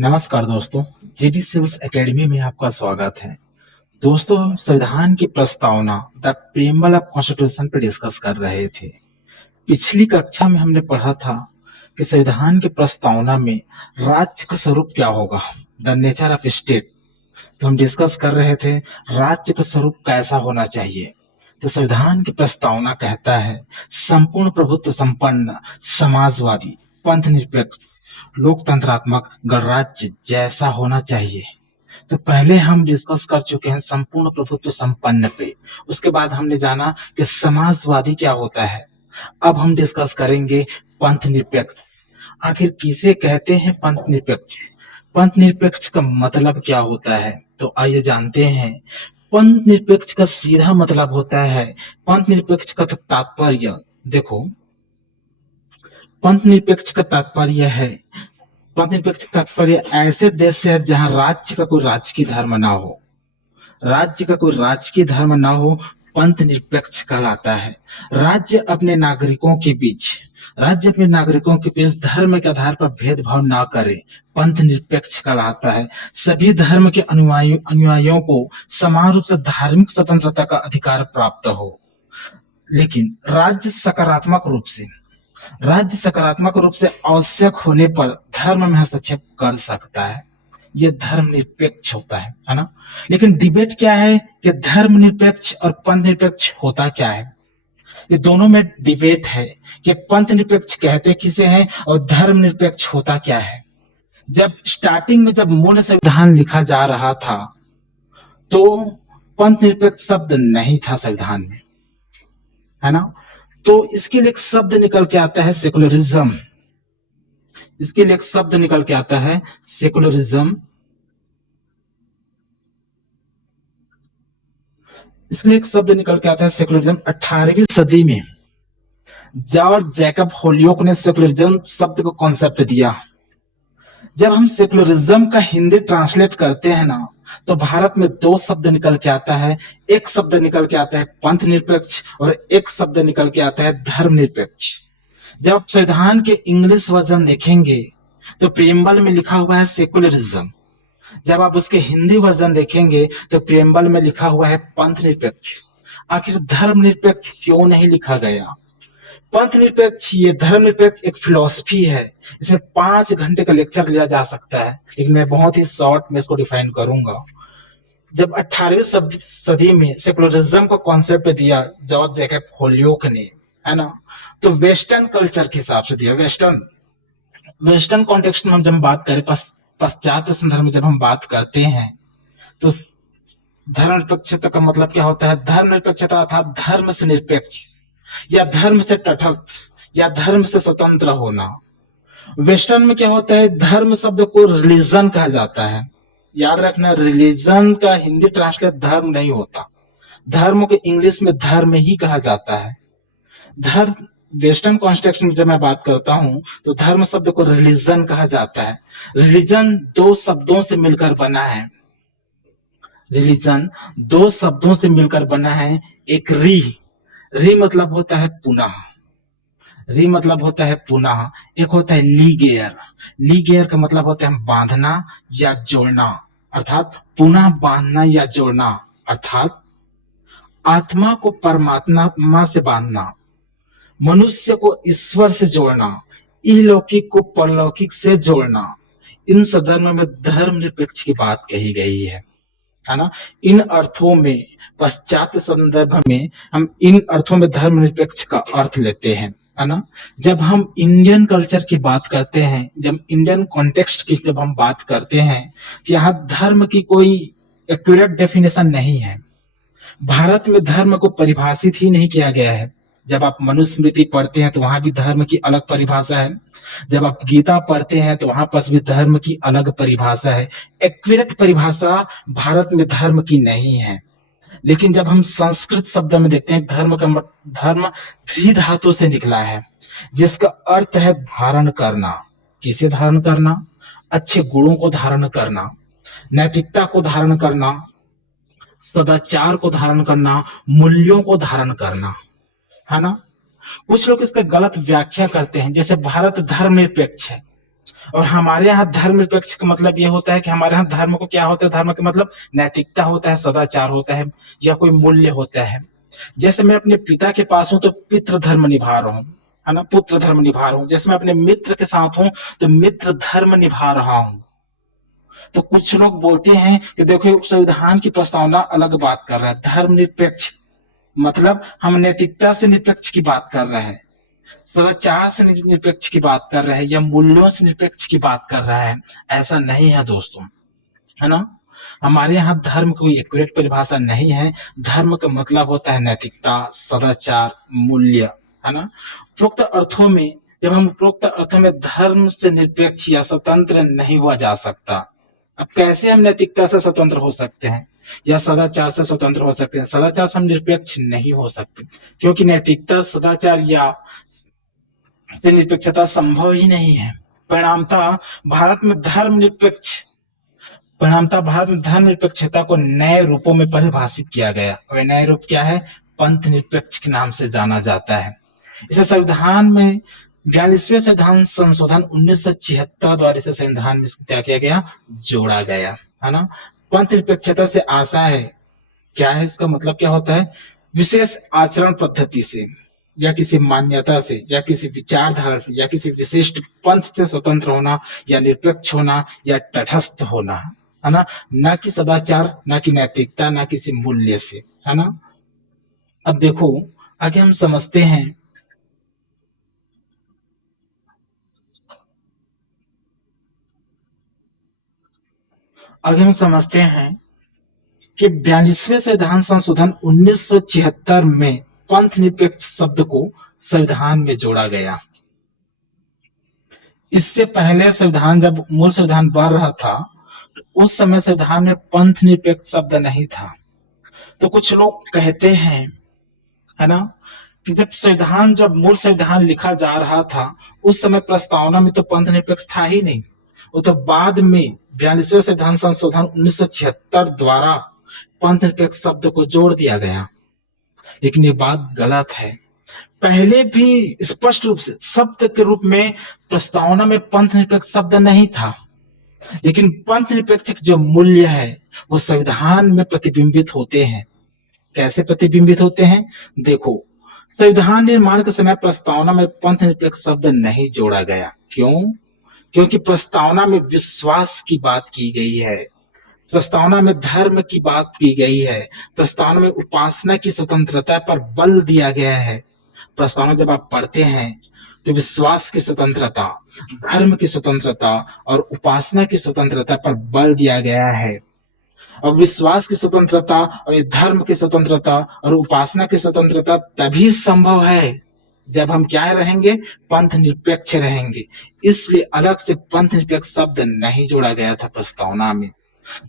नमस्कार दोस्तों, GD civils academy में आपका स्वागत है। दोस्तों, हम संविधान की प्रस्तावना द प्रीएम्बल ऑफ कॉन्स्टिट्यूशन पर डिस्कस कर रहे थे। पिछली कक्षा में हमने पढ़ा था कि संविधान की प्रस्तावना में राज्य का स्वरूप क्या होगा, द नेचर ऑफ स्टेट। तो हम डिस्कस कर रहे थे राज्य का स्वरूप कैसा होना चाहिए। तो संविधान की प्रस्तावना कहता है संपूर्ण प्रभुत्व संपन्न, समाजवादी, पंथ निरपेक्ष, लोकतंत्रात्मक गणराज्य जैसा होना चाहिए। तो पहले हम डिस्कस कर चुके हैं संपूर्ण प्रभुत्व संपन्न पे। उसके बाद हमने जाना कि समाजवादी क्या होता है। अब हम डिस्कस करेंगे पंथ निरपेक्ष। आखिर किसे कहते हैं पंथ निरपेक्ष? पंथ निरपेक्ष का मतलब क्या होता है? तो आइए जानते हैं। पंथ निरपेक्ष का सीधा मतलब होता है, पंथ निरपेक्ष का तात्पर्य देखो, पंथ निरपेक्ष का तात्पर्य है, पंथ निरपेक्ष का तात्पर्य ऐसे देश से है जहां राज्य का कोई राजकीय धर्म ना हो, राज्य का कोई राजकीय धर्म ना हो, पंथ निरपेक्ष कहलाता है। राज्य अपने नागरिकों के बीच धर्म के आधार पर भेदभाव ना करे, पंथ निरपेक्ष कहलाता है। सभी धर्म के अनुयायियों को समान रूप से धार्मिक स्वतंत्रता का अधिकार प्राप्त हो, लेकिन राज्य सकारात्मक रूप से आवश्यक होने पर धर्म में हस्तक्षेप कर सकता है। यह धर्म निरपेक्ष होता है ना। लेकिन डिबेट क्या है कि धर्म निरपेक्ष और पंथ निरपेक्ष होता क्या है। ये दोनों में डिबेट है कि पंथ निरपेक्ष कहते किसे हैं और धर्म निरपेक्ष होता क्या है। जब स्टार्टिंग में जब मूल संविधान लिखा जा रहा था तो पंथ निरपेक्ष शब्द नहीं था संविधान में, है ना। तो इसके लिए एक शब्द निकल के आता है सेकुलरिज्म। इसके लिए एक शब्द निकल के आता है सेकुलरिज्म। इसलिए एक शब्द निकल के आता है सेकुलरिज्म। 18वीं सदी में जॉर्ज जैकब होलियोक ने सेकुलरिज्म शब्द को कॉन्सेप्ट दिया। जब हम सेकुलरिज्म का हिंदी ट्रांसलेट करते हैं ना, तो भारत में दो शब्द निकल के आता है। एक शब्द निकल के आता है पंथ निरपेक्ष और एक शब्द निकल के आता है धर्म निरपेक्ष। जब आप संविधान के इंग्लिश वर्जन देखेंगे तो प्रीएम्बल में लिखा हुआ है सेकुलरिज्म। जब आप उसके हिंदी वर्जन देखेंगे तो प्रीएम्बल में लिखा हुआ है पंथ निरपेक्ष। आखिर धर्म निरपेक्ष क्यों नहीं लिखा गया? पंथ निरपेक्ष, ये धर्म निरपेक्ष एक फिलॉसफी है। इसमें 5 घंटे का लेक्चर लिया जा सकता है, लेकिन मैं बहुत ही शॉर्ट में इसको डिफाइन करूंगा। जब 18वीं सदी में सेकुलरिज्म का कॉन्सेप्ट दिया जॉर्ज जैकब होलियोक ने, है ना, तो वेस्टर्न कल्चर के हिसाब से दिया। वेस्टर्न कॉन्टेक्स्ट में हम जब बात करें, पश्चात संदर्भ में जब हम बात करते हैं, तो धर्म निरपेक्षता का मतलब क्या होता है? धर्म निरपेक्षता अर्थात धर्म से निरपेक्ष या धर्म से तटस्थ या धर्म से स्वतंत्र होना। वेस्टर्न में क्या होता है? धर्म शब्द को रिलीजन कहा जाता है। याद रखना, रिलीजन का हिंदी ट्रांसलेट धर्म नहीं होता। धर्म को इंग्लिश में धर्म ही कहा जाता है। धर्म वेस्टर्न कॉन्टेक्स्ट में जब मैं बात करता हूं तो धर्म शब्द को रिलीजन कहा जाता है। रिलीजन 2 शब्दों से मिलकर बना है। रिलीजन 2 शब्दों से मिलकर बना है। एक री मतलब होता है पुनः, एक होता है लीगेयर का मतलब होता है बांधना या जोड़ना, अर्थात पुनः बांधना या जोड़ना, अर्थात आत्मा को परमात्मा से बांधना, मनुष्य को ईश्वर से जोड़ना, इहलौकिक को परलौकिक से जोड़ना। इन संदर्भ में धर्म निरपेक्ष की बात कही गई है ना। इन अर्थों में, पश्चात संदर्भ में हम इन अर्थों में धर्म निरपेक्ष का अर्थ लेते हैं, है ना। जब हम इंडियन कल्चर की बात करते हैं, जब इंडियन कॉन्टेक्स्ट की जब हम बात करते हैं, कि यहाँ धर्म की कोई एक्यूरेट डेफिनेशन नहीं है। भारत में धर्म को परिभाषित ही नहीं किया गया है। जब आप मनुस्मृति पढ़ते हैं तो वहां भी धर्म की अलग परिभाषा है। जब आप गीता पढ़ते हैं तो वहां पर भी धर्म की अलग परिभाषा है। एक्यूरेट परिभाषा भारत में धर्म की नहीं है। लेकिन जब हम संस्कृत शब्द में देखते हैं, धर्म धी धातु से निकला है, जिसका अर्थ है धारण करना। किसे धारण करना? अच्छे गुणों को धारण करना, नैतिकता को धारण करना, सदाचार को धारण करना, मूल्यों को धारण करना, है ना। कुछ लोग इसका गलत व्याख्या करते हैं, जैसे भारत धर्मनिरपेक्ष है, और हमारे यहाँ धर्मनिरपेक्ष का मतलब ये होता है कि हमारे यहाँ धर्म को क्या होता है, धर्म का मतलब नैतिकता होता है, सदाचार होता है, या कोई मूल्य होता है। जैसे मैं अपने पिता के पास हूँ तो पितृ धर्म निभा रहा हूँ, है ना, पुत्र धर्म निभा रहा हूँ। जैसे मैं अपने मित्र के साथ हूँ तो मित्र धर्म निभा रहा हूँ। तो कुछ लोग बोलते हैं कि देखो संविधान की प्रस्तावना अलग बात कर रहा है, धर्मनिरपेक्ष मतलब हम नैतिकता से निरपेक्ष की बात कर रहे हैं, सदाचार से निरपेक्ष की बात कर रहे हैं, या मूल्यों से निरपेक्ष की बात कर रहा है। ऐसा नहीं है दोस्तों, है ना। हमारे यहाँ धर्म कोई एक्यूरेट परिभाषा नहीं है। धर्म का मतलब होता है नैतिकता, सदाचार, मूल्य, है ना। उपरोक्त अर्थों में, जब हम उपरोक्त अर्थों में धर्म से निरपेक्ष या स्वतंत्र नहीं हुआ जा सकता। अब कैसे हम नैतिकता से स्वतंत्र हो सकते हैं या सदाचार से स्वतंत्र हो सकते हैं? सदाचार से हम निरपेक्ष नहीं हो सकते, क्योंकि नैतिकता, सदाचार या से निरपेक्षता संभव ही नहीं है। परिणामतः भारत में धर्म निरपेक्षता को नए रूपों में परिभाषित किया गया, और नए रूप क्या है? पंथ निरपेक्ष के नाम से जाना जाता है। इसे संविधान में 42वें संविधान संशोधन 1976 द्वारा इसे संविधान में क्या किया गया? जोड़ा गया, है ना। पंथ निरपेक्षता से आशा है, क्या है इसका मतलब, क्या होता है? विशेष आचरण पद्धति से या किसी मान्यता से या किसी विचारधारा से या किसी विशिष्ट पंथ से स्वतंत्र होना या निरपेक्ष होना या तटस्थ होना, है ना। न कि सदाचार, न कि नैतिकता, न किसी मूल्य से, है ना। अब देखो आगे हम समझते हैं कि 42वें संविधान संशोधन 1976 में पंथ निरपेक्ष शब्द को संविधान में जोड़ा गया। इससे पहले संविधान, जब मूल संविधान बन रहा था, तो उस समय संविधान में पंथ निरपेक्ष शब्द नहीं था। तो कुछ लोग कहते हैं, है ना, कि जब मूल संविधान लिखा जा रहा था, उस समय प्रस्तावना में तो पंथ निरपेक्ष था ही नहीं। वो तो बाद में 42वें संविधान संशोधन 1976 द्वारा पंथ निरपेक्ष शब्द को जोड़ दिया गया। लेकिन ये बात गलत है। पहले भी स्पष्ट रूप से शब्द के रूप में प्रस्तावना में पंथ निरपेक्ष शब्द नहीं था, लेकिन पंथ निरपेक्ष जो मूल्य है वो संविधान में प्रतिबिंबित होते हैं। कैसे प्रतिबिंबित होते हैं? देखो, संविधान निर्माण के समय प्रस्तावना में पंथ निरपेक्ष शब्द नहीं जोड़ा गया। क्यों? क्योंकि प्रस्तावना में विश्वास की बात की गई है, प्रस्तावना में धर्म की बात की गई है, प्रस्तावना में उपासना की स्वतंत्रता पर बल दिया गया है। प्रस्तावना जब आप पढ़ते हैं तो विश्वास की स्वतंत्रता, धर्म की स्वतंत्रता और उपासना की स्वतंत्रता पर बल दिया गया है। और विश्वास की स्वतंत्रता और धर्म की स्वतंत्रता और उपासना की स्वतंत्रता तभी संभव है जब हम क्या रहेंगे? पंथ निरपेक्ष रहेंगे। इसलिए अलग से पंथ निरपेक्ष शब्द नहीं जोड़ा गया था प्रस्तावना में।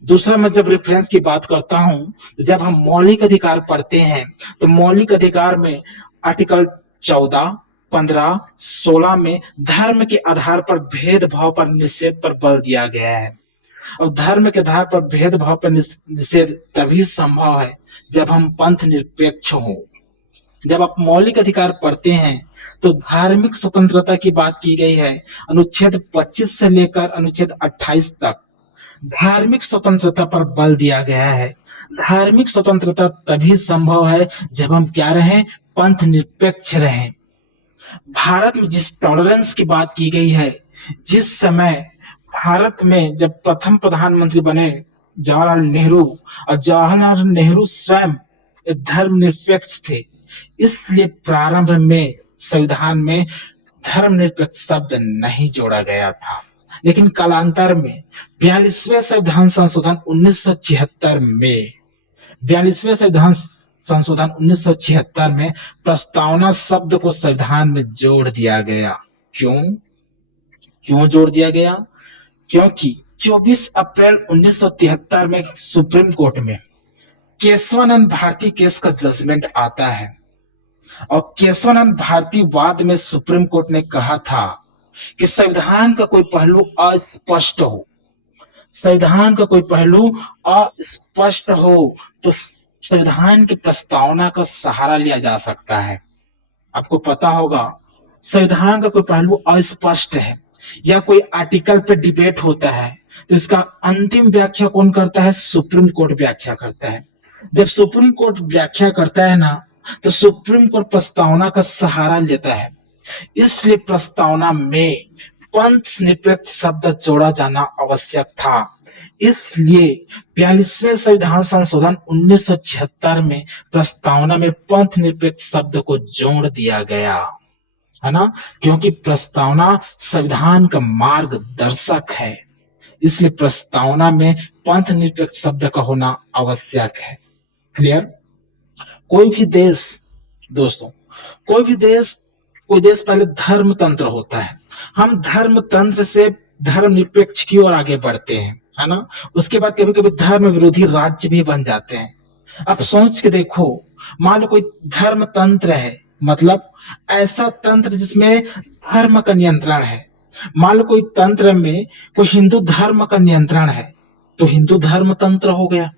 दूसरा, मैं जब रेफरेंस की बात करता हूं, तो जब हम मौलिक अधिकार पढ़ते हैं तो मौलिक अधिकार में आर्टिकल 14, 15, 16 में धर्म के आधार पर भेदभाव पर निषेध पर बल दिया गया है। और धर्म के आधार पर भेदभाव पर निषेध तभी संभव है जब हम पंथ निरपेक्ष हों। जब आप मौलिक अधिकार पढ़ते हैं तो धार्मिक स्वतंत्रता की बात की गई है। अनुच्छेद 25 से लेकर अनुच्छेद 28 तक धार्मिक स्वतंत्रता पर बल दिया गया है। धार्मिक स्वतंत्रता तभी संभव है जब हम क्या रहें? पंथ निरपेक्ष रहें। भारत में जिस टॉलरेंस की बात की गई है, जिस समय भारत में जब प्रथम प्रधानमंत्री बने जवाहरलाल नेहरू, और जवाहरलाल नेहरू स्वयं धर्मनिरपेक्ष थे, इसलिए प्रारंभ में संविधान में धर्मनिरपेक्ष शब्द नहीं जोड़ा गया था। लेकिन कालांतर में 42वें संविधान संशोधन 1976 में प्रस्तावना शब्द को संविधान में जोड़ दिया गया। क्यों जोड़ दिया गया? क्योंकि 24 अप्रैल 1973 में सुप्रीम कोर्ट में केशवानंद भारती केस का जजमेंट आता है, और केशवानंद भारती वाद में सुप्रीम कोर्ट ने कहा था कि संविधान का कोई पहलू अस्पष्ट हो, संविधान का कोई पहलू अस्पष्ट हो तो संविधान की प्रस्तावना का सहारा लिया जा सकता है। आपको पता होगा संविधान का कोई पहलू अस्पष्ट है, या कोई आर्टिकल पे डिबेट होता है तो इसका अंतिम व्याख्या कौन करता है? सुप्रीम कोर्ट व्याख्या करता है। जब सुप्रीम कोर्ट व्याख्या करता है ना, तो सुप्रीम कोर्ट प्रस्तावना का सहारा लेता है। इसलिए प्रस्तावना में पंथ निरपेक्ष शब्द जोड़ा जाना आवश्यक था। इसलिए 42वें संविधान संशोधन 1976 में प्रस्तावना में पंथ निरपेक्ष शब्द को जोड़ दिया गया, है ना, क्योंकि प्रस्तावना संविधान का मार्गदर्शक है। इसलिए प्रस्तावना में पंथ निरपेक्ष शब्द का होना आवश्यक है। क्लियर? कोई भी देश, दोस्तों, कोई देश पहले धर्मतंत्र होता है। हम धर्मतंत्र से धर्मनिरपेक्ष की ओर आगे बढ़ते हैं, है ना। उसके बाद कभी कभी धर्म विरोधी राज्य भी बन जाते हैं। अब सोच के देखो, मान लो कोई धर्मतंत्र है, मतलब ऐसा तंत्र जिसमें धर्म का नियंत्रण है। मान लो कोई तंत्र में कोई हिंदू धर्म का नियंत्रण है, तो हिंदू धर्म तंत्र हो गया।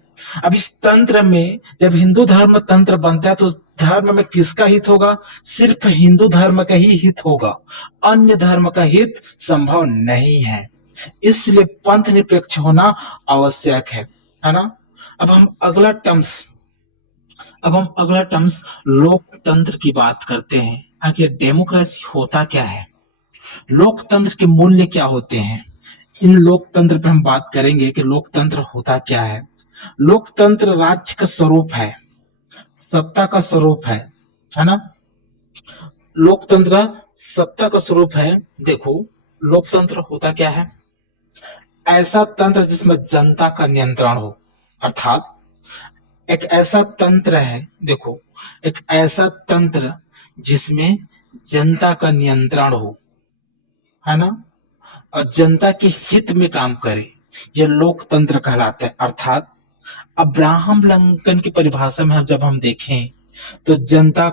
अब इस तंत्र में जब हिंदू धर्म तंत्र बनता है तो उस धर्म में किसका हित होगा? सिर्फ हिंदू धर्म का ही हित होगा, अन्य धर्म का हित संभव नहीं है। इसलिए पंथ निरपेक्ष होना आवश्यक है ना। अब हम अगला टर्म्स लोकतंत्र की बात करते हैं। आखिर डेमोक्रेसी होता क्या है, लोकतंत्र के मूल्य क्या होते हैं, इन लोकतंत्र पे हम बात करेंगे कि लोकतंत्र होता क्या है। लोकतंत्र राज्य का स्वरूप है, सत्ता का स्वरूप है ना। लोकतंत्र सत्ता का स्वरूप है। देखो, लोकतंत्र होता क्या है? ऐसा तंत्र जिसमें जनता का नियंत्रण हो, अर्थात एक ऐसा तंत्र है, देखो, एक ऐसा तंत्र जिसमें जनता का नियंत्रण हो, है ना, और जनता के हित में काम करे, यह लोकतंत्र कहलाता है। अर्थात अब्राहम लिंकन की परिभाषा में जब हम देखें तो जनता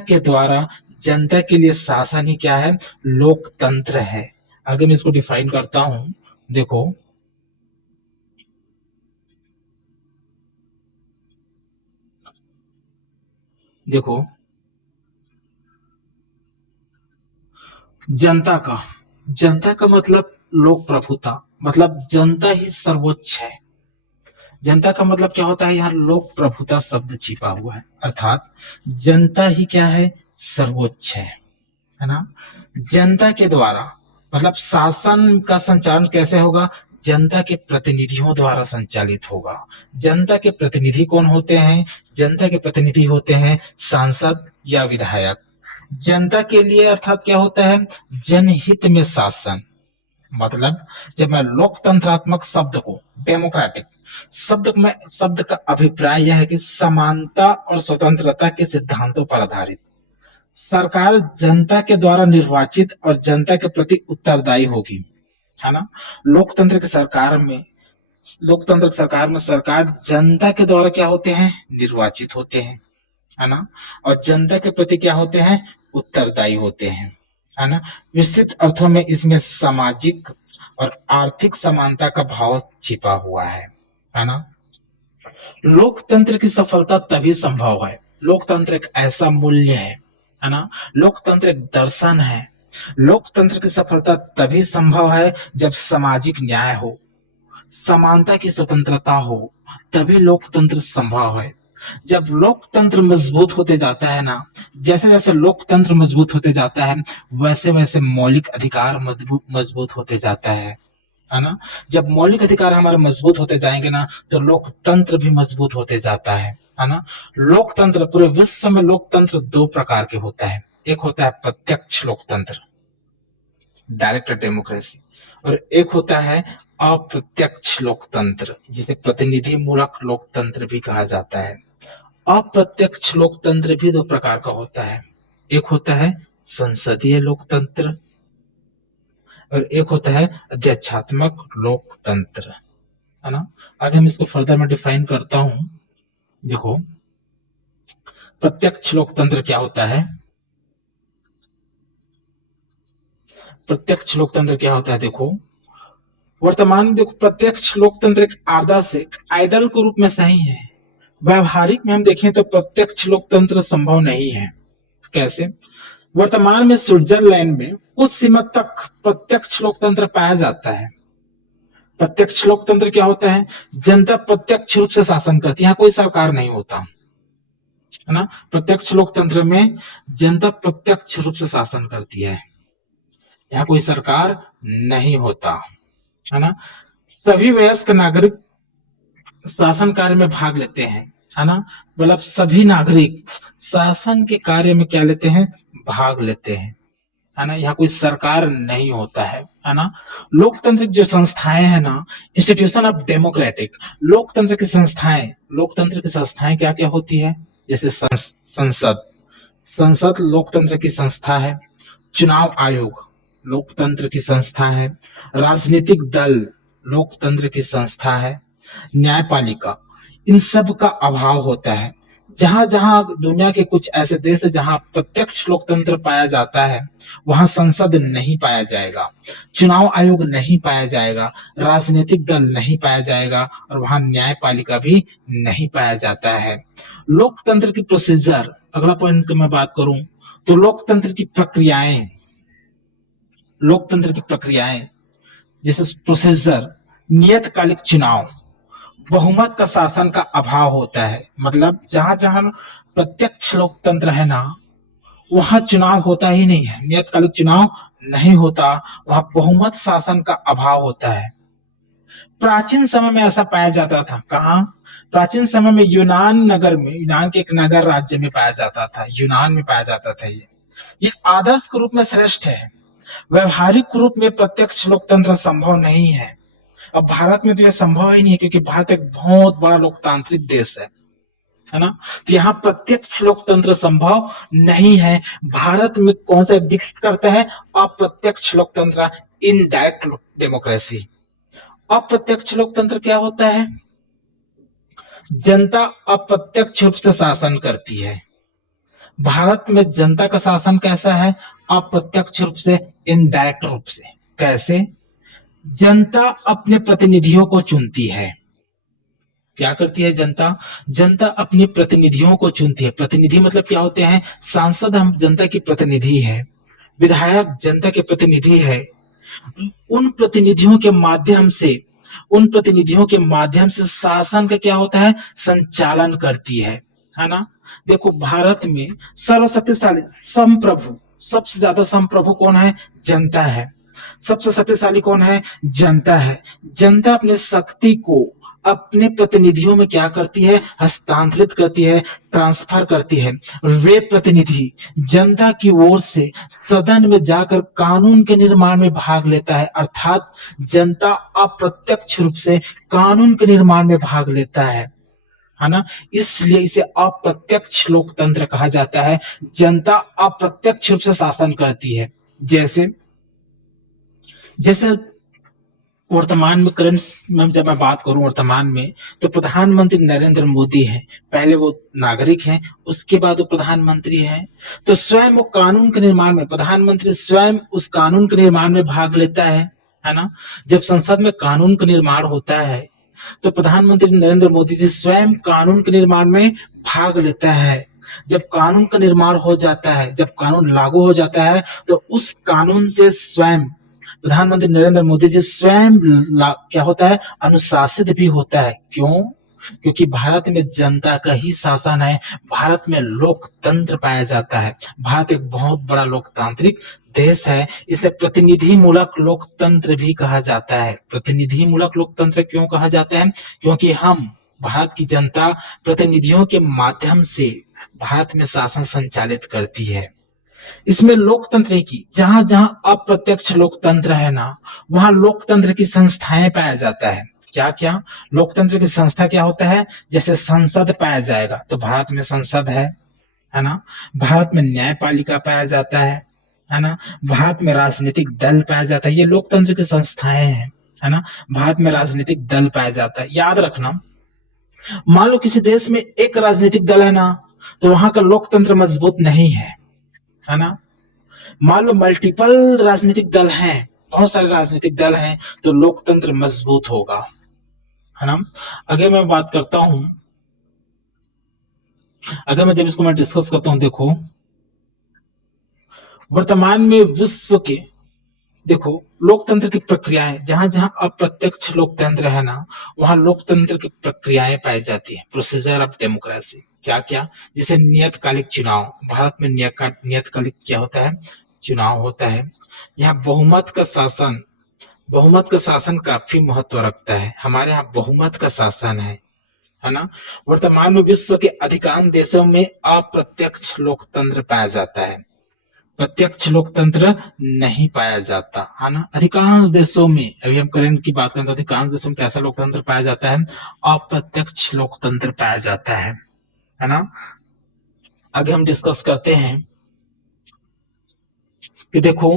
के द्वारा जनता के लिए शासन ही क्या है? लोकतंत्र है। अगर मैं इसको डिफाइन करता हूं, देखो, जनता का मतलब लोक प्रभुता, मतलब जनता ही सर्वोच्च है। जनता का मतलब क्या होता है? यहाँ लोक प्रभुता शब्द छिपा हुआ है, अर्थात जनता ही क्या है? सर्वोच्च है ना। जनता के द्वारा, मतलब शासन का संचालन कैसे होगा? जनता के प्रतिनिधियों द्वारा संचालित होगा। जनता के प्रतिनिधि कौन होते हैं? जनता के प्रतिनिधि होते हैं सांसद या विधायक। जनता के लिए अर्थात क्या होता है? जनहित में शासन। मतलब जब मैं लोकतंत्रात्मक शब्द को, डेमोक्रेटिक शब्द का अभिप्राय यह है कि समानता और स्वतंत्रता के सिद्धांतों पर आधारित सरकार जनता के द्वारा निर्वाचित और जनता के प्रति उत्तरदायी होगी, है ना। लोकतंत्र की सरकार में सरकार जनता के द्वारा क्या होते हैं? निर्वाचित होते हैं, है ना, और जनता के प्रति क्या होते हैं? उत्तरदायी होते हैं, है ना। विस्तृत अर्थों में इसमें सामाजिक और आर्थिक समानता का भाव छिपा हुआ है ना। लोकतंत्र की सफलता तभी संभव है, लोकतंत्र एक ऐसा मूल्य है ना, लोकतंत्र एक दर्शन है। लोकतंत्र की सफलता तभी संभव है जब सामाजिक न्याय हो, समानता की स्वतंत्रता हो, तभी लोकतंत्र संभव है। जब लोकतंत्र मजबूत होते जाता है ना, जैसे जैसे लोकतंत्र मजबूत होते जाता है वैसे वैसे मौलिक अधिकार मजबूत होते जाता है ना। जब मौलिक अधिकार हमारे मजबूत होते जाएंगे ना, तो लोकतंत्र भी मजबूत होते जाता है ना। लोकतंत्र, पूरे विश्व में लोकतंत्र दो प्रकार के होता है। एक होता है प्रत्यक्ष लोकतंत्र, डायरेक्ट डेमोक्रेसी, और एक होता है अप्रत्यक्ष लोकतंत्र, जिसे प्रतिनिधि मूलक लोकतंत्र भी कहा जाता है। अप्रत्यक्ष लोकतंत्र भी दो प्रकार का होता है, एक होता है संसदीय लोकतंत्र और एक होता है अध्यक्षात्मक लोकतंत्र, है ना। आगे हम इसको फर्दर में डिफाइन करता हूं। देखो, प्रत्यक्ष लोकतंत्र क्या होता है? प्रत्यक्ष लोकतंत्र क्या होता है? देखो, वर्तमान में देखो, प्रत्यक्ष लोकतंत्र एक आदर्श, एक आइडल के रूप में सही है। व्यवहारिक में हम देखें तो प्रत्यक्ष लोकतंत्र संभव नहीं है। कैसे? वर्तमान में स्विट्जरलैंड में कुछ सीमा तक प्रत्यक्ष लोकतंत्र पाया जाता है। प्रत्यक्ष लोकतंत्र क्या होता है? जनता प्रत्यक्ष रूप से शासन करती है, यहाँ कोई सरकार नहीं होता, है ना। प्रत्यक्ष लोकतंत्र में जनता प्रत्यक्ष रूप से शासन करती है, यहाँ कोई सरकार नहीं होता, है ना। सभी वयस्क नागरिक शासन कार्य में भाग लेते हैं, है ना। मतलब सभी नागरिक शासन के कार्य में क्या लेते हैं? भाग लेते हैं, है ना। यहाँ कोई सरकार नहीं होता है ना। लोकतांत्रिक जो संस्थाएं हैं ना, इंस्टीट्यूशन ऑफ डेमोक्रेटिक, लोकतंत्र की संस्थाएं क्या क्या होती है? जैसे संसद, संसद लोकतंत्र की संस्था है। चुनाव आयोग लोकतंत्र की संस्था है। राजनीतिक दल लोकतंत्र की संस्था है। न्यायपालिका, इन सब का अभाव होता है। जहां जहां दुनिया के कुछ ऐसे देश है जहां प्रत्यक्ष लोकतंत्र पाया जाता है, वहां संसद नहीं पाया जाएगा, चुनाव आयोग नहीं पाया जाएगा, राजनीतिक दल नहीं पाया जाएगा, और वहां न्यायपालिका भी नहीं पाया जाता है। लोकतंत्र की प्रोसीजर, अगला पॉइंट मैं बात करूं तो लोकतंत्र की प्रक्रियाएं, जैसे प्रोसीजर, नियतकालिक चुनाव, बहुमत का शासन का अभाव होता है। मतलब जहां जहां प्रत्यक्ष लोकतंत्र है ना, वहां चुनाव होता ही नहीं है, नियतकालिक चुनाव नहीं होता, वहां बहुमत शासन का अभाव होता है। प्राचीन समय में ऐसा पाया जाता था, कहाँ? प्राचीन समय में यूनान नगर में, यूनान के एक नगर राज्य में पाया जाता था, यूनान में पाया जाता था। ये आदर्श के रूप में श्रेष्ठ है। व्यवहारिक रूप में प्रत्यक्ष लोकतंत्र संभव नहीं है। अब भारत में तो यह संभव ही नहीं है, क्योंकि भारत एक बहुत बड़ा लोकतांत्रिक देश है ना। तो यहाँ प्रत्यक्ष लोकतंत्र संभव नहीं है। भारत में कौन सा एग्जिस्ट करता है? अप्रत्यक्ष लोकतंत्र, इनडायरेक्ट डेमोक्रेसी। अप्रत्यक्ष लोकतंत्र क्या होता है? जनता अप्रत्यक्ष रूप से शासन करती है। भारत में जनता का शासन कैसा है? अप्रत्यक्ष रूप से, इनडायरेक्ट रूप से। कैसे? जनता अपने प्रतिनिधियों को चुनती है। क्या करती है जनता? जनता अपने प्रतिनिधियों को चुनती है। प्रतिनिधि मतलब क्या होते हैं? सांसद हम जनता की प्रतिनिधि है, विधायक जनता के प्रतिनिधि है। उन प्रतिनिधियों के माध्यम से शासन का क्या होता है? संचालन करती है ना। देखो भारत में सर्वशक्तिशाली संप्रभु, सबसे ज्यादा संप्रभु कौन है? जनता है। सबसे शक्तिशाली कौन है? जनता है। जनता अपनी शक्ति को अपने प्रतिनिधियों में क्या करती है? हस्तांतरित करती है, ट्रांसफर करती है। वे प्रतिनिधि जनता की ओर से सदन में जाकर कानून के निर्माण में भाग लेता है, अर्थात जनता अप्रत्यक्ष रूप से कानून के निर्माण में भाग लेता है ना। इसलिए इसे अप्रत्यक्ष लोकतंत्र कहा जाता है। जनता अप्रत्यक्ष रूप से शासन करती है। जैसे वर्तमान में, करंट में जब मैं बात करूं वर्तमान में, तो प्रधानमंत्री नरेंद्र मोदी हैं। पहले वो नागरिक हैं, उसके बाद वो प्रधानमंत्री हैं। तो स्वयं वो कानून के निर्माण में, प्रधानमंत्री स्वयं उस कानून के निर्माण में भाग लेता है ना। जब संसद में कानून का निर्माण होता है तो प्रधानमंत्री नरेंद्र मोदी जी स्वयं कानून के निर्माण में भाग लेता है। जब कानून का निर्माण हो जाता है, जब कानून लागू हो जाता है, तो उस कानून से स्वयं प्रधानमंत्री नरेंद्र मोदी जी स्वयं क्या होता है? अनुशासित भी होता है। क्यों? क्योंकि भारत में जनता का ही शासन है, भारत में लोकतंत्र पाया जाता है। भारत एक बहुत बड़ा लोकतांत्रिक देश है, इसे प्रतिनिधि मूलक लोकतंत्र भी कहा जाता है। प्रतिनिधि मूलक लोकतंत्र क्यों कहा जाता है? क्योंकि हम, भारत की जनता प्रतिनिधियों के माध्यम से भारत में शासन संचालित करती है। इसमें लोकतंत्र की, जहां जहां अप्रत्यक्ष लोकतंत्र है ना, वहां लोकतंत्र की संस्थाएं पाया जाता है। क्या क्या? लोकतंत्र की संस्था क्या होता है? जैसे संसद पाया जाएगा, तो भारत में संसद है ना। भारत में न्यायपालिका पाया जाता है ना। भारत में राजनीतिक दल पाया जाता है। ये लोकतंत्र की संस्थाएं हैं, है ना। भारत में राजनीतिक दल पाया जाता है। याद रखना, मान लो किसी देश में एक राजनीतिक दल है ना, तो वहां का लोकतंत्र मजबूत नहीं है ना। मान लो मल्टीपल राजनीतिक दल हैं, बहुत सारे राजनीतिक दल हैं, तो लोकतंत्र मजबूत होगा, है ना। अगर मैं बात करता हूं, अगर मैं जब इसको मैं डिस्कस करता हूं, देखो वर्तमान में विश्व के देखो लोकतंत्र की प्रक्रियाएं, जहां जहां अप्रत्यक्ष लोकतंत्र है ना, वहां लोकतंत्र की प्रक्रियाएं पाई जाती है। प्रोसीजर ऑफ डेमोक्रेसी क्या क्या, जैसे नियतकालिक चुनाव। भारत में नियतकालिक क्या होता है, चुनाव होता है। यहाँ बहुमत का शासन काफी महत्व रखता है। हमारे यहाँ बहुमत का शासन है ना। वर्तमान में विश्व के अधिकांश देशों में अप्रत्यक्ष लोकतंत्र पाया जाता है, प्रत्यक्ष लोकतंत्र नहीं पाया जाता है ना। अधिकांश देशों में, अभी हम करंट की बात करें तो अधिकांश देशों में कैसा लोकतंत्र पाया जाता है, अप्रत्यक्ष लोकतंत्र पाया जाता है ना। आगे हम डिस्कस करते हैं कि देखो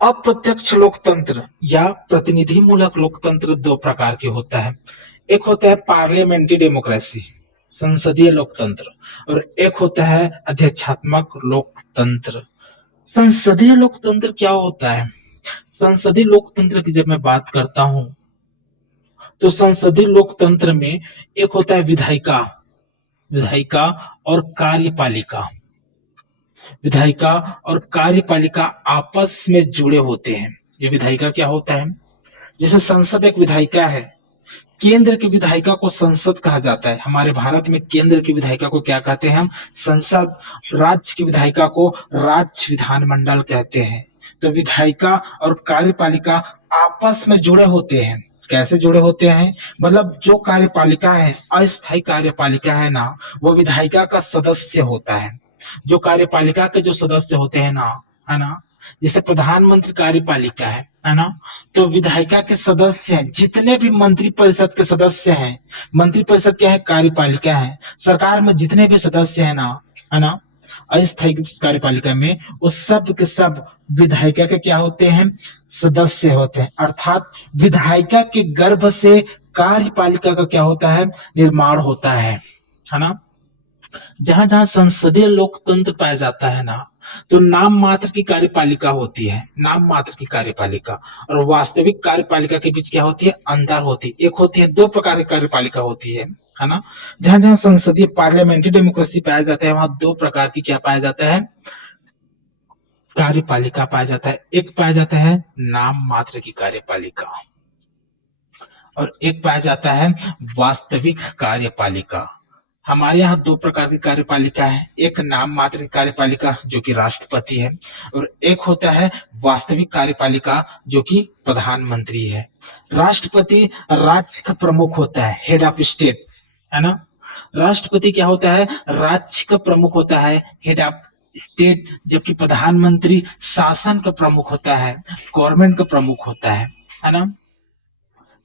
अप्रत्यक्ष लोकतंत्र या प्रतिनिधि मूलक लोकतंत्र दो प्रकार के होता है। एक होता है पार्लियामेंट्री डेमोक्रेसी, संसदीय लोकतंत्र, और एक होता है अध्यक्षात्मक लोकतंत्र। संसदीय लोकतंत्र क्या होता है, संसदीय लोकतंत्र की जब मैं बात करता हूं तो संसदीय लोकतंत्र में एक होता है विधायिका और कार्यपालिका। विधायिका और कार्यपालिका आपस में जुड़े होते हैं। ये विधायिका क्या होता है, जैसे संसद एक विधायिका है, केंद्र की विधायिका को संसद कहा जाता है। हमारे भारत में केंद्र की विधायिका को क्या कहते हैं हम, संसद। राज्य की विधायिका को राज्य विधानमंडल कहते हैं। तो विधायिका और कार्यपालिका आपस में जुड़े होते हैं। कैसे जुड़े होते हैं, मतलब जो कार्यपालिका है, अस्थायी कार्यपालिका है ना, वो विधायिका का सदस्य होता है। जो कार्यपालिका के जो सदस्य होते हैं ना, है ना, जैसे प्रधानमंत्री कार्यपालिका है ना, तो विधायिका के सदस्य हैं। जितने भी मंत्रिपरिषद के सदस्य हैं, मंत्रिपरिषद क्या है, कार्यपालिका है। सरकार में जितने भी सदस्य हैं ना, है ना, अस्थायी कार्यपालिका में, वो सब के सब विधायिका के क्या होते हैं, सदस्य होते हैं। अर्थात विधायिका के गर्भ से कार्यपालिका का क्या होता है, निर्माण होता है ना। जहां जहां संसदीय लोकतंत्र पाया जाता है ना, तो नाम मात्र की कार्यपालिका होती है, नाम मात्र की कार्यपालिका, और वास्तविक कार्यपालिका के बीच क्या होती है, अंतर होती है। एक होती है, दो प्रकार की कार्यपालिका होती है ना। जहां जहां संसदीय पार्लियामेंट्री डेमोक्रेसी पाया जाता है, वहां दो प्रकार की क्या पाया जाता है, कार्यपालिका पाया जाता है। एक पाया जाता है नाम मात्र की कार्यपालिका, और एक पाया जाता है वास्तविक कार्यपालिका। हमारे यहाँ दो प्रकार की कार्यपालिका है, एक नाम मात्र कार्यपालिका जो कि राष्ट्रपति है, और एक होता है वास्तविक कार्यपालिका जो कि प्रधानमंत्री है। राष्ट्रपति राज्य का प्रमुख होता है, हेड ऑफ स्टेट, है ना। राष्ट्रपति क्या होता है, राज्य का प्रमुख होता है, हेड ऑफ स्टेट, जबकि प्रधानमंत्री शासन का प्रमुख होता है, गवर्नमेंट का प्रमुख होता है ना।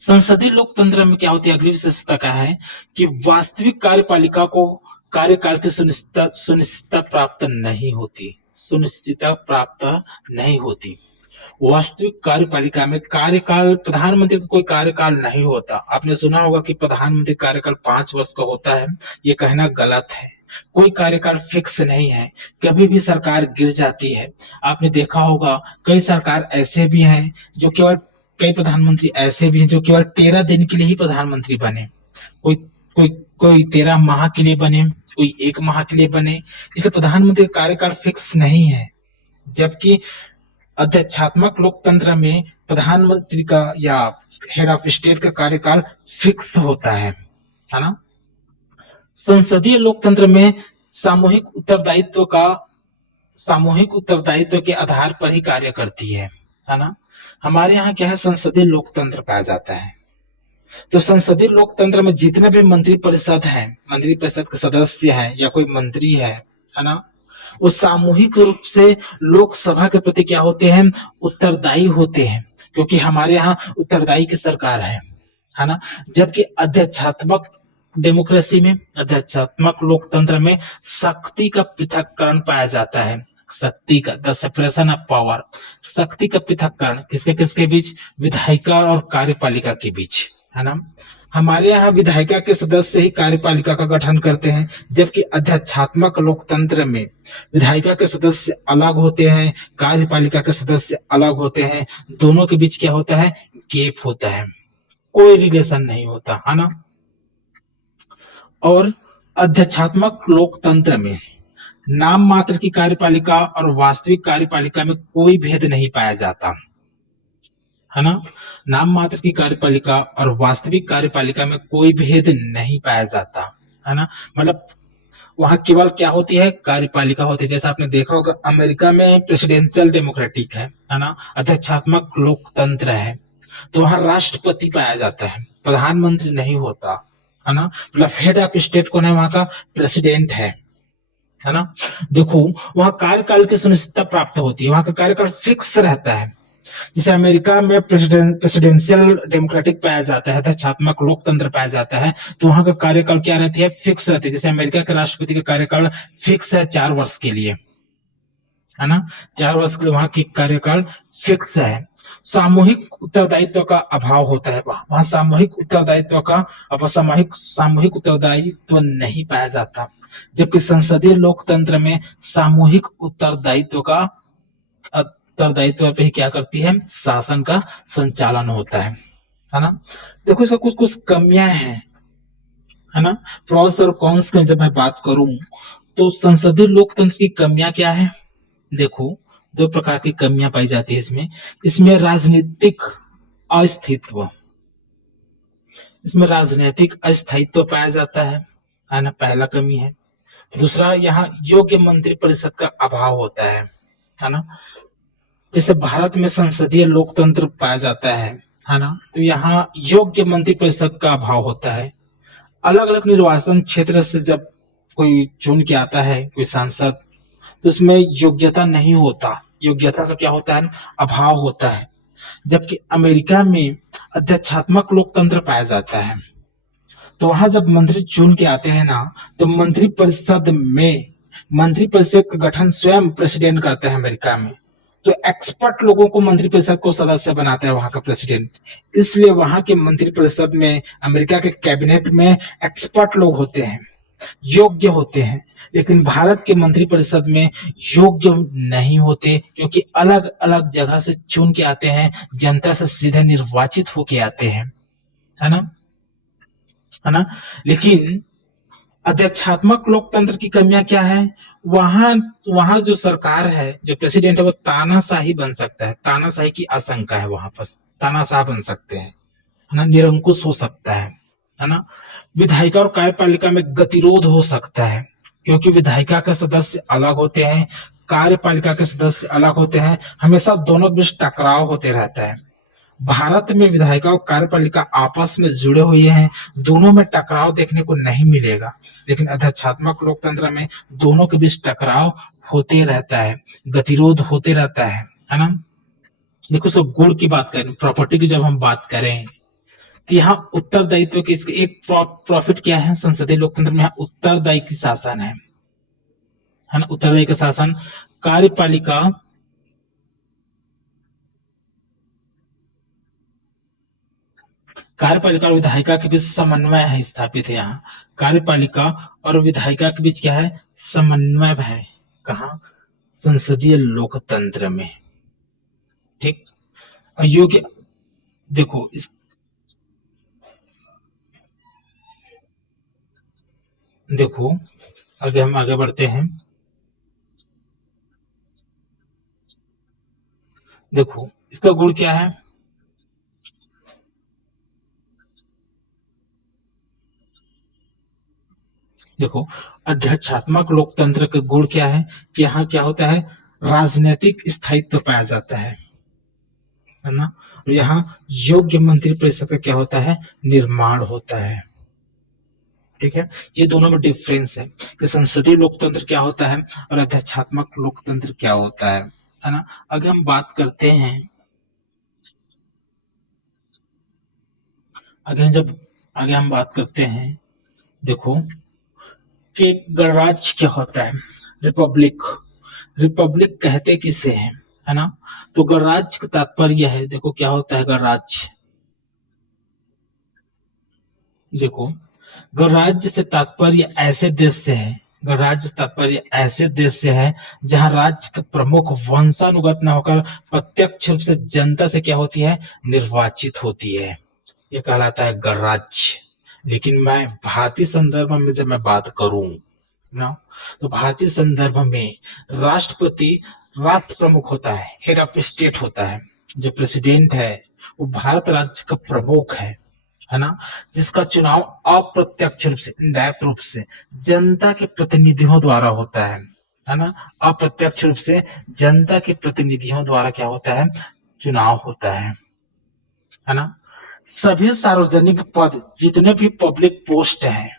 संसदीय लोकतंत्र में क्या होती है, अगली विशेषता क्या है कि वास्तविक कार्यपालिका को कार्यकाल की सुनिश्चितता प्राप्त नहीं होती, सुनिश्चितता प्राप्त नहीं होती। वास्तविक कार्यपालिका में कार्यकाल, प्रधानमंत्री का कोई कार्यकाल नहीं होता। आपने सुना होगा कि प्रधानमंत्री कार्यकाल 5 वर्ष का होता है, ये कहना गलत है। कोई कार्यकाल फिक्स नहीं है, कभी भी सरकार गिर जाती है। आपने देखा होगा कई सरकार ऐसे भी हैं जो केवल, कई प्रधानमंत्री ऐसे भी हैं जो केवल 13 दिन के लिए ही प्रधानमंत्री बने, कोई कोई कोई 13 माह के लिए बने, कोई 1 माह के लिए बने। इसलिए प्रधानमंत्री का कार्यकाल फिक्स नहीं है। जबकि अध्यक्षात्मक लोकतंत्र में प्रधानमंत्री का या हेड ऑफ स्टेट का कार्यकाल फिक्स होता है ना। संसदीय लोकतंत्र में सामूहिक उत्तरदायित्व के आधार पर ही कार्य करती है ना। हमारे यहाँ क्या है, संसदीय लोकतंत्र पाया जाता है। तो संसदीय लोकतंत्र में जितने भी मंत्रिपरिषद हैं, मंत्रिपरिषद के सदस्य हैं या कोई मंत्री है ना, वो सामूहिक रूप से लोकसभा के प्रति क्या होते हैं, उत्तरदायी होते हैं, क्योंकि हमारे यहाँ उत्तरदायी की सरकार है ना। जबकि अध्यक्षात्मक डेमोक्रेसी में, अध्यक्षात्मक लोकतंत्र में शक्ति का पृथक्करण पाया जाता है। शक्ति का, द सेपरेशन ऑफ पावर, शक्ति का पृथक्करण किसके किसके बीच, विधायिका और कार्यपालिका के बीच, है ना। हमारे यहाँ विधायिका के सदस्य ही कार्यपालिका का गठन करते हैं, जबकि अध्यक्षात्मक लोकतंत्र में विधायिका के सदस्य अलग होते हैं, कार्यपालिका के सदस्य अलग होते हैं। दोनों के बीच क्या होता है, गैप होता है, कोई रिलेशन नहीं होता, है ना। और अध्यक्षात्मक लोकतंत्र में नाम मात्र की कार्यपालिका और वास्तविक कार्यपालिका में कोई भेद नहीं पाया जाता, है ना। नाम मात्र की कार्यपालिका और वास्तविक कार्यपालिका में कोई भेद नहीं पाया जाता, है ना। मतलब वहां केवल क्या होती है, कार्यपालिका होती है। जैसा आपने देखा होगा अमेरिका में प्रेसिडेंशियल डेमोक्रेटिक है ना, अध्यक्षात्मक लोकतंत्र है। तो वहां राष्ट्रपति पाया जाता है, प्रधानमंत्री नहीं होता, है ना। मतलब हेड ऑफ स्टेट कौन है, वहां का प्रेसिडेंट है ना। देखो वहां कार्यकाल की सुनिश्चितता प्राप्त होती है, वहां का कार्यकाल फिक्स रहता है। जैसे अमेरिका में प्रेसिडेंशियल डेमोक्रेटिक पाया जाता है, अध्यक्षात्मक लोकतंत्र पाया जाता है, तो वहां का कार्यकाल क्या रहती है, फिक्स रहती है। जैसे अमेरिका के राष्ट्रपति का कार्यकाल फिक्स है 4 वर्ष के लिए, है ना। 4 वर्ष के लिए वहां की कार्यकाल फिक्स है। सामूहिक उत्तरदायित्व का अभाव होता है, वहां सामूहिक उत्तरदायित्व का सामूहिक उत्तरदायित्व नहीं पाया जाता, जबकि संसदीय लोकतंत्र में सामूहिक उत्तरदायित्व पे ही क्या करती है, शासन का संचालन होता है ना। देखो इसका कुछ कुछ कमियां हैं, है ना। प्रोस और कॉन्स की जब मैं बात करूं तो संसदीय लोकतंत्र की कमियां क्या है, देखो 2 प्रकार की कमियां पाई जाती है इसमें। इसमें राजनीतिक अस्थित्व, इसमें राजनीतिक अस्थायित्व पाया जाता है ना, पहला कमी है। दूसरा यहाँ योग्य मंत्रिपरिषद का अभाव होता है ना। जैसे भारत में संसदीय लोकतंत्र पाया जाता है ना, तो यहाँ योग्य मंत्रिपरिषद का अभाव होता है। अलग अलग निर्वाचन क्षेत्र से जब कोई चुन के आता है कोई सांसद, तो उसमें योग्यता नहीं होता, योग्यता का क्या होता है, अभाव होता है। जबकि अमेरिका में अध्यक्षात्मक लोकतंत्र पाया जाता है, तो वहां जब मंत्री चुन के आते हैं ना, तो मंत्रिपरिषद का गठन स्वयं प्रेसिडेंट करता है अमेरिका में। तो एक्सपर्ट लोगों को मंत्रिपरिषद को सदस्य बनाता है वहां का प्रेसिडेंट। इसलिए वहां के मंत्रिपरिषद में, अमेरिका के कैबिनेट में एक्सपर्ट लोग होते हैं, योग्य होते हैं। लेकिन भारत के मंत्रिपरिषद में योग्य नहीं होते, क्योंकि अलग अलग जगह से चुन के आते हैं, जनता से सीधे निर्वाचित होके आते हैं, है ना, है ना। लेकिन अध्यक्षात्मक लोकतंत्र की कमियां क्या है, वहां वहां जो सरकार है, जो प्रेसिडेंट है, वो तानाशाही बन सकता है, तानाशाही की आशंका है वहां पर, तानाशाह बन सकते हैं, है ना, निरंकुश हो सकता है ना। विधायिका और कार्यपालिका में गतिरोध हो सकता है, क्योंकि विधायिका के सदस्य अलग होते हैं, कार्यपालिका के सदस्य अलग होते हैं, हमेशा दोनों के बीच टकराव होते रहता है। भारत में विधायिका और कार्यपालिका आपस में जुड़े हुए हैं, दोनों में टकराव देखने को नहीं मिलेगा। लेकिन अध्यक्षात्मक लोकतंत्र में दोनों के बीच टकराव होते रहता है, गतिरोध होते रहता है ना। देखो सब गुण की बात करें, प्रॉपर्टी की जब हम बात करें, तो यहाँ उत्तरदायित्व के इसके एक प्रॉफिट क्या है, संसदीय लोकतंत्र में उत्तरदायी की शासन है ना, उत्तरदायी का शासन। कार्यपालिका कार्यपालिका और विधायिका के बीच समन्वय है स्थापित है यहाँ। कार्यपालिका और विधायिका के बीच क्या है, समन्वय है, कहा, संसदीय लोकतंत्र में, ठीक। अयोग्य, देखो इस, देखो आगे हम आगे बढ़ते हैं। देखो इसका गुण क्या है, देखो अध्यक्षात्मक लोकतंत्र का गुण क्या है कि यहाँ क्या होता है, राजनीतिक स्थायित्व पाया जाता है ना। और यहाँ योग्य मंत्रिपरिषद का क्या होता है, निर्माण होता है, ठीक है। ये दोनों में डिफरेंस है कि संसदीय लोकतंत्र क्या होता है और अध्यक्षात्मक लोकतंत्र क्या होता है ना। अगर हम बात करते हैं, आगे हम बात करते हैं, देखो कि गणराज्य क्या होता है, रिपब्लिक, रिपब्लिक कहते किसे है ना। तो गणराज्य का तात्पर्य है, देखो क्या होता है गणराज्य, देखो गणराज्य से तात्पर्य ऐसे देश से है, गणराज्य तात्पर्य ऐसे देश से है जहां राज्य के प्रमुख वंशानुगत न होकर प्रत्यक्ष रूप से जनता से क्या होती है, निर्वाचित होती है, ये कहलाता है गणराज्य। लेकिन मैं भारतीय संदर्भ में जब मैं बात करूं ना, तो भारतीय संदर्भ में राष्ट्रपति राष्ट्र प्रमुख होता है, हेड ऑफ स्टेट होता है। जो प्रेसिडेंट है वो भारत राज्य का प्रमुख है ना, जिसका चुनाव अप्रत्यक्ष रूप से, इनडायरेक्ट रूप से जनता के प्रतिनिधियों द्वारा होता है ना। अप्रत्यक्ष रूप से जनता के प्रतिनिधियों द्वारा क्या होता है, चुनाव होता है ना। सभी सार्वजनिक पद, जितने भी पब्लिक पोस्ट हैं,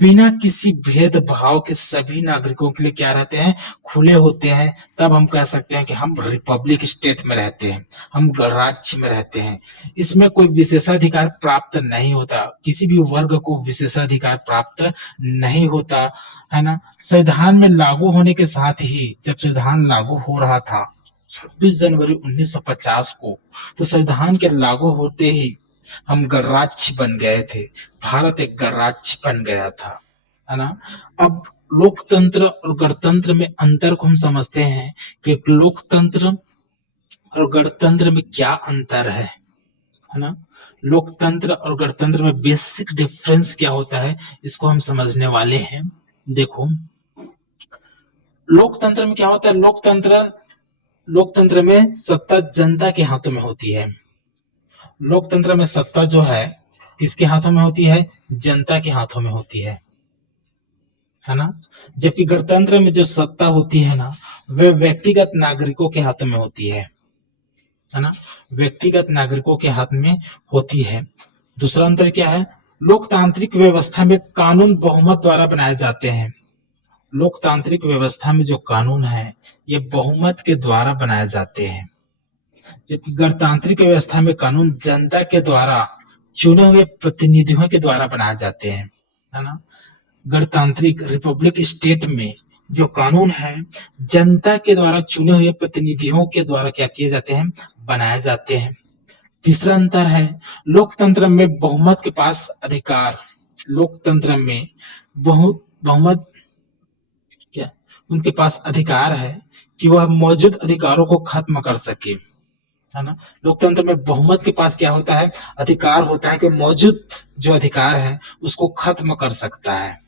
बिना किसी भेदभाव के सभी नागरिकों के लिए क्या रहते हैं, खुले होते हैं। तब हम कह सकते हैं कि हम रिपब्लिक स्टेट में रहते हैं, हम गणराज्य में रहते हैं। इसमें कोई विशेषाधिकार प्राप्त नहीं होता, किसी भी वर्ग को विशेषाधिकार प्राप्त नहीं होता, है ना। संविधान में लागू होने के साथ ही, जब संविधान लागू हो रहा था 26 जनवरी 1950 को, तो संविधान के लागू होते ही हम गणराज्य बन गए थे, भारत एक गणराज्य बन गया था, है ना। अब लोकतंत्र और गणतंत्र में अंतर को हम समझते हैं कि लोकतंत्र और गणतंत्र में क्या अंतर है ना। लोकतंत्र और गणतंत्र में बेसिक डिफरेंस क्या होता है, इसको हम समझने वाले हैं। देखो, लोकतंत्र में क्या होता है, लोकतंत्र में सत्ता जनता के हाथों में होती है। लोकतंत्र में सत्ता जो है किसके हाथों में होती है, जनता के हाथों में होती है ना। जबकि गणतंत्र में जो सत्ता होती है ना, वे व्यक्तिगत नागरिकों के हाथों में होती है ना, व्यक्तिगत नागरिकों के हाथ में होती है। दूसरा अंतर क्या है, लोकतांत्रिक व्यवस्था में कानून बहुमत द्वारा बनाए जाते हैं। लोकतांत्रिक व्यवस्था में जो कानून है ये बहुमत के द्वारा बनाए जाते हैं, जबकि गणतांत्रिक व्यवस्था में कानून जनता के द्वारा चुने हुए प्रतिनिधियों के द्वारा बनाए जाते हैं, है ना। गणतांत्रिक रिपब्लिक स्टेट में जो कानून है जनता के द्वारा चुने हुए प्रतिनिधियों के द्वारा क्या किए जाते हैं, बनाए जाते हैं। तीसरा अंतर है, लोकतंत्र में बहुमत के पास अधिकार, लोकतंत्र में बहुमत क्या, उनके पास अधिकार है कि वह मौजूद अधिकारों को खत्म कर सके, है ना। लोकतंत्र में बहुमत के पास क्या होता है, अधिकार होता है कि मौजूद जो अधिकार है उसको खत्म कर सकता है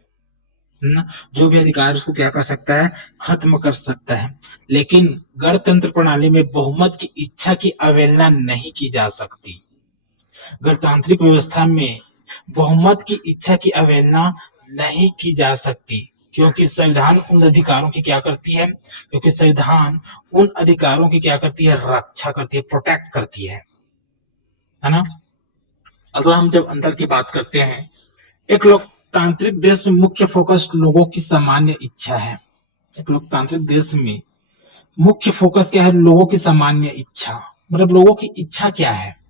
ना, जो भी अधिकार उसको क्या कर सकता है, खत्म कर सकता है। लेकिन गणतंत्र प्रणाली में बहुमत की इच्छा की अवहेलना नहीं की जा सकती। गणतांत्रिक व्यवस्था में बहुमत की इच्छा की अवहेलना नहीं की जा सकती, क्योंकि संविधान उन अधिकारों की क्या करती है, क्योंकि संविधान उन अधिकारों की क्या करती है, रक्षा करती है, प्रोटेक्ट करती है ना। अगर हम जब अंतर की बात करते हैं, एक लोकतांत्रिक देश में मुख्य फोकस लोगों की सामान्य इच्छा है। एक लोकतांत्रिक देश में मुख्य फोकस क्या है, लोगों की सामान्य इच्छा, मतलब लोगों की इच्छा क्या है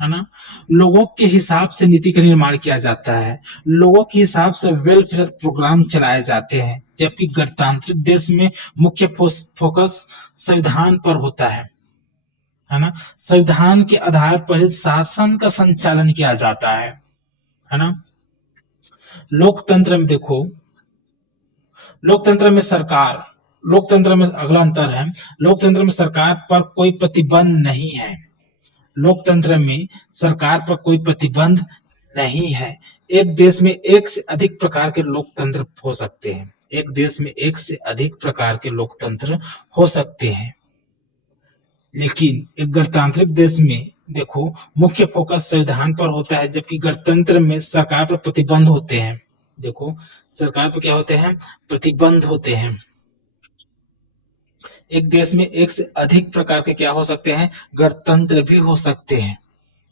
ना। लोगों के हिसाब से नीति का निर्माण किया जाता है, लोगों के हिसाब से वेलफेयर प्रोग्राम चलाए जाते हैं। जबकि गणतांत्रिक देश में मुख्य फोकस संविधान पर होता है ना। संविधान के आधार पर ही शासन का संचालन किया जाता है ना। लोकतंत्र में देखो, लोकतंत्र में सरकार, लोकतंत्र में अगला अंतर है, लोकतंत्र में सरकार पर कोई प्रतिबंध नहीं है। लोकतंत्र में सरकार पर कोई प्रतिबंध नहीं है। एक देश में एक से अधिक प्रकार के लोकतंत्र हो सकते हैं, एक देश में एक से अधिक प्रकार के लोकतंत्र हो सकते हैं। लेकिन एक गणतांत्रिक देश में देखो, मुख्य फोकस संविधान पर होता है, जबकि गणतंत्र में सरकार पर प्रतिबंध होते हैं। देखो, सरकार पर क्या होते हैं, प्रतिबंध होते हैं। एक देश में एक से अधिक प्रकार के क्या हो सकते हैं, गणतंत्र भी हो सकते हैं,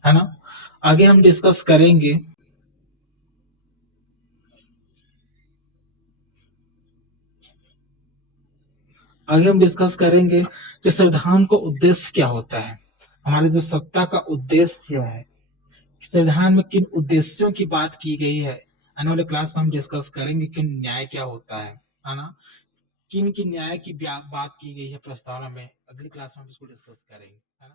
है ना। आगे हम डिस्कस करेंगे कि संविधान का उद्देश्य क्या होता है, हमारे जो सत्ता का उद्देश्य है, संविधान में किन उद्देश्यों की बात की गई है। आने वाले क्लास में हम डिस्कस करेंगे कि न्याय क्या होता है ना, किन की न्याय की बात की गई है प्रस्तावना में। अगली क्लास में हम इसको डिस्कस करेंगे, है ना।